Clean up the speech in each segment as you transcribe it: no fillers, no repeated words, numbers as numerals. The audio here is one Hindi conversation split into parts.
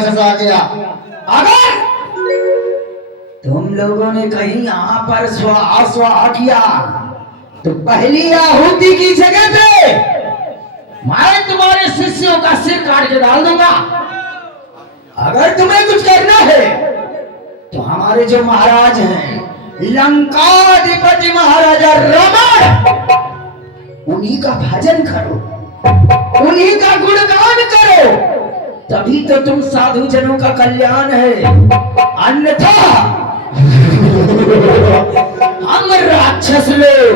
राक्षस आ गया। अगर तुम लोगों ने कहीं यहाँ पर स्वा किया तो पहली आहुति की जगह पे मैं तुम्हारे शिष्यों का सिर काट के डाल दूंगा। अगर तुम्हें कुछ करना है तो हमारे जो महाराज हैं लंकाधिपति महाराजा रावण, उन्हीं का भजन करो, उन्हीं का गुणगान करो, तभी तो तुम साधु जनों का कल्याण है। अन्यथा हम राक्षस लोग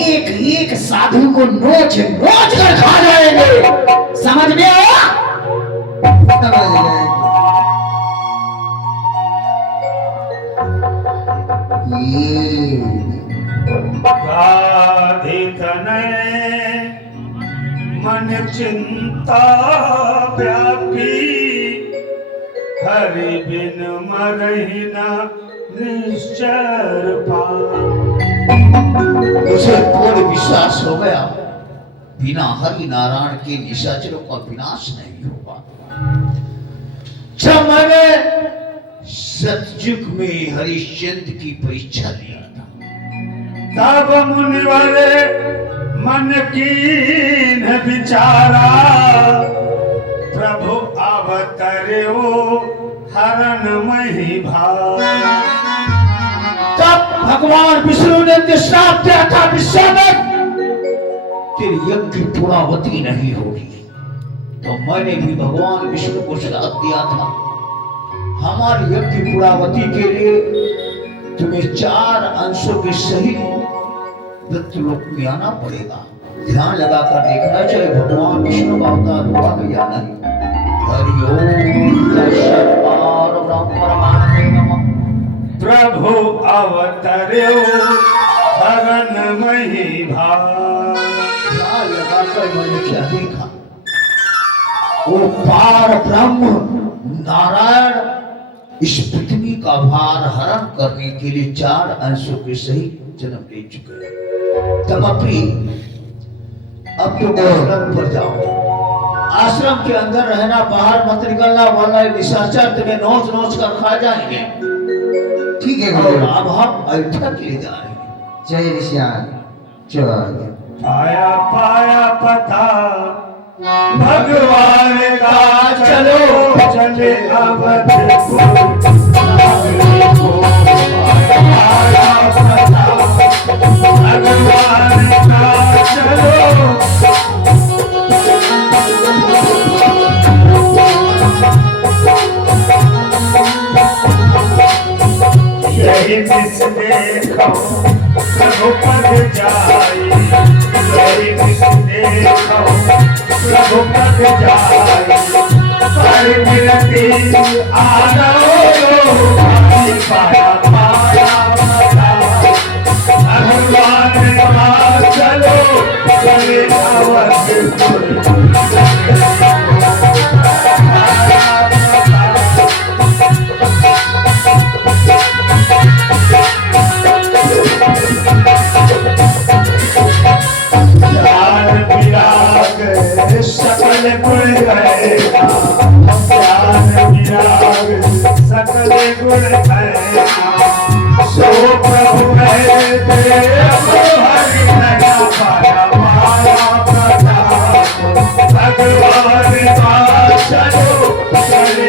एक एक साधु को नोच नोच कर खा जाएंगे। समझ में आया? समझ गए। ये गाधितनय मन चिंता व्यापी, हरि बिन मरहि न निश्चर पाई। मुझे पूर्ण विश्वास हो गया बिना हरि नारायण के निशाचरों का विनाश नहीं होगा। जब मैंने सतयुग में हरिश्चंद्र की परीक्षा लिया था, तब मुनिवर मन कीन विचारा, प्रभु अवतर्यो हरण मही भारा। तब भगवान विष्णु ने श्राप दिया था, विश्वामित्र तेरे यज्ञ की पूर्णावती नहीं होगी। तो मैंने भी भगवान विष्णु को श्राप दिया था, हमारे यज्ञ की पूर्णावती के लिए तुम्हें 4 अंशों के सही मृत्युलोक में आना पड़ेगा। ध्यान लगाकर देखना चाहिए भगवान विष्णु का अवतार हुआ है या नहीं। हरि ओम तत्सत् परब्रह्मणे नमः। प्रभु अवतर्यो हरण मही भारा। ध्यान लगाकर मैंने क्या देखा, वो पार ब्रह्म नारायण इस पृथ्वी का भार हरण करने के लिए 4 अंशों के सही जन्म ले चुके हैं। तब अपनी अब तो आश्रम पर जाओ, आश्रम के अंदर रहना, बाहर मत निकलना, वरना निशाचर तुम्हें नोच नोच कर खा जाएंगे। ठीक है और गुरुदेव। अब हम अयोध्या के लिए जा रहे हैं। जय ऋषियान। जय। पाया पाया पता भगवान का, चलो चले अवधपुर। पाया पता भगवान का, चलो यही मिस देखो रघुपत जाई, यही मिस देखो रघुपत जाई। पर मिलती आना पाया पाया भगवान का, चलो चले अवधपुर। सकल गुण है, सकल गुण है, सो प्रभु है हरि लगा पाया पाया प्रताप। भगवान का चलो चले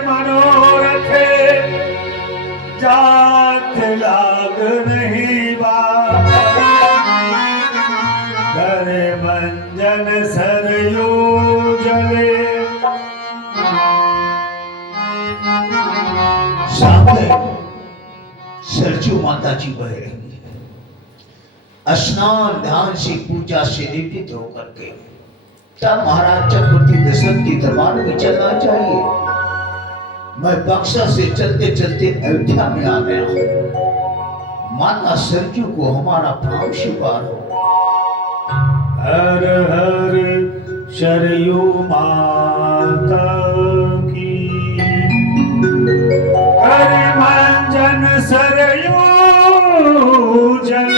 मनोरथे जात लाग नहीं बात। करे मंजन सरयू जले, सामने सरजू माता जी बह रही है। स्नान ध्यान से पूजा से निवृत्त होकर के तब महाराज चक्रवर्ती दशरथ के दरबार में चलना चाहिए। मैं बक्सर से चलते चलते अयोध्या में आ गया हूँ। माता सरजू को हमारा प्रणाम स्वीकार हो। हर हर शरयू माता माता की कर मंजन सरयू जल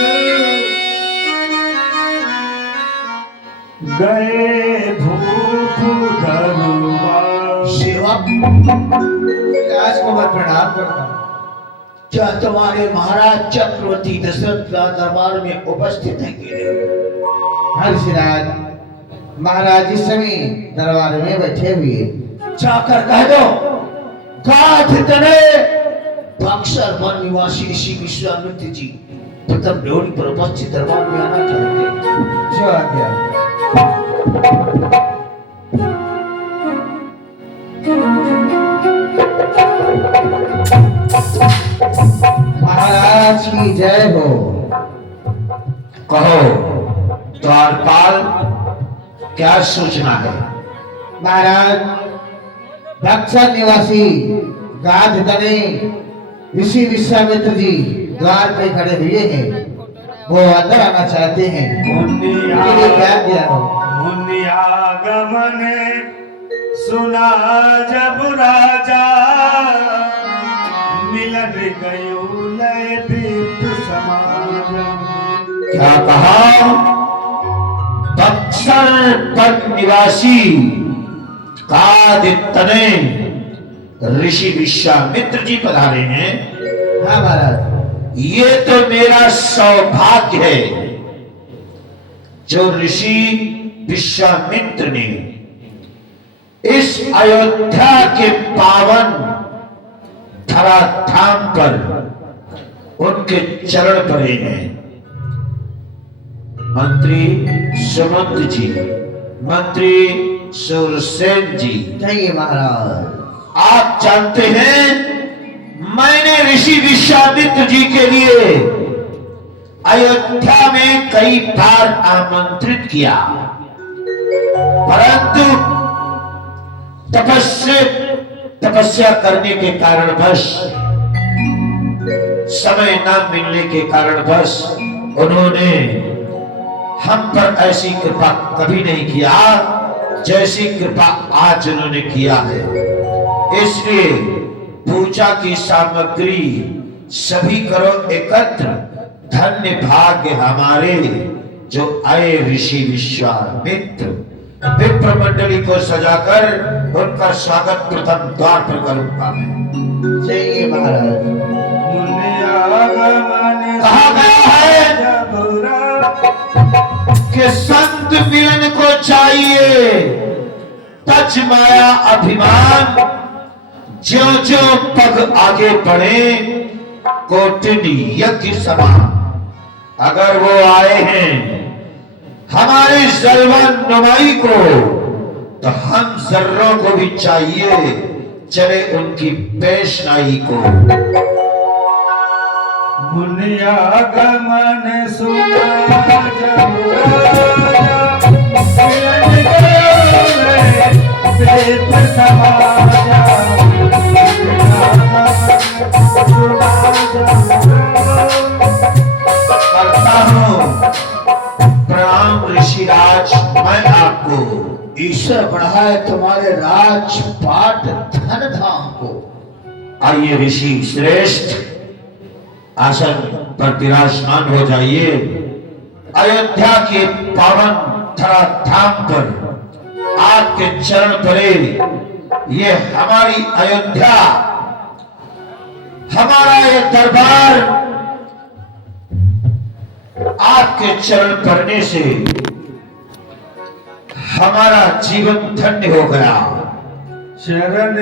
गए भूप धरुआ। सेवक, राजकुमार प्रणाम करता हूँ। क्या तुम्हारे महाराज चक्रवर्ती दशरथ का दरबार में उपस्थित है कि नहीं? हर्षराज महाराज इस समय दरबार में बैठे हुए। जाकर कह दो गाध तने बक्सर वन निवासी ऋषि विश्वामित्र जी प्रथम ड्योढ़ी पर उपस्थित दरबार में आना चाहते हैं। जो आज्ञा। महाराज की जय हो। कहो द्वारपाल, क्या सूचना है? महाराज बक्सर निवासी गाध तने ऋषि विश्वामित्र जी द्वार पे खड़े हुए हैं। वो अंदर आना चाहते हैं। उनके लिए क्या दिया हो? मुनियागमन सुना जब राजा मिलन गयो लय विप्र समाज। क्या कहा? बक्सर वन निवासी कादितने ऋषि विश्वामित्र जी पधारे हैं। हाँ महाराज। ये तो मेरा सौभाग्य है जो ऋषि विश्वामित्र ने इस अयोध्या के पावन धराधाम पर उनके चरण पड़े हैं। मंत्री सुमंत जी, मंत्री सुरसेन जी, नहीं महाराज। आप जानते हैं मैंने ऋषि विश्वामित्र जी के लिए अयोध्या में कई बार आमंत्रित किया, परंतु तपस्या करने के कारणवश, समय न मिलने के कारणवश उन्होंने हम पर ऐसी कृपा कभी नहीं किया जैसी कृपा आज उन्होंने किया है। इसलिए पूजा की सामग्री सभी करो एकत्र। धन्य भाग्य हमारे जो आए ऋषि विश्वामित्र। विप्र मंडली को सजाकर उनका स्वागत प्रथम द्वार पर करूंगा मैं। जय महाराज। मुनियागमन कहा गया है जब राजा कि संत मिलन को चाहिए तज माया अभिमान। ज्यों ज्यों पग आगे बढ़े कोटिनी यज्ञ समान। अगर वो आए हैं हमारी जलवन नुमाई को तो हम जर्रों को भी चाहिए चले उनकी पेशनाई को। मुनियागमन सुना जब राजा मिलन गयो लय विप्र समाज। करता हूँ प्रणाम ऋषिराज। मैं आपको ईश्वर बढ़ाए तुम्हारे राजपाट धन धाम को। आइए ऋषि श्रेष्ठ आसन पर विराजमान हो जाइए। अयोध्या के पावन धराधाम पर आपके चरण पड़े। ये हमारी अयोध्या, हमारा ये दरबार आपके चरण पड़ने से हमारा जीवन धन्य हो गया। शरण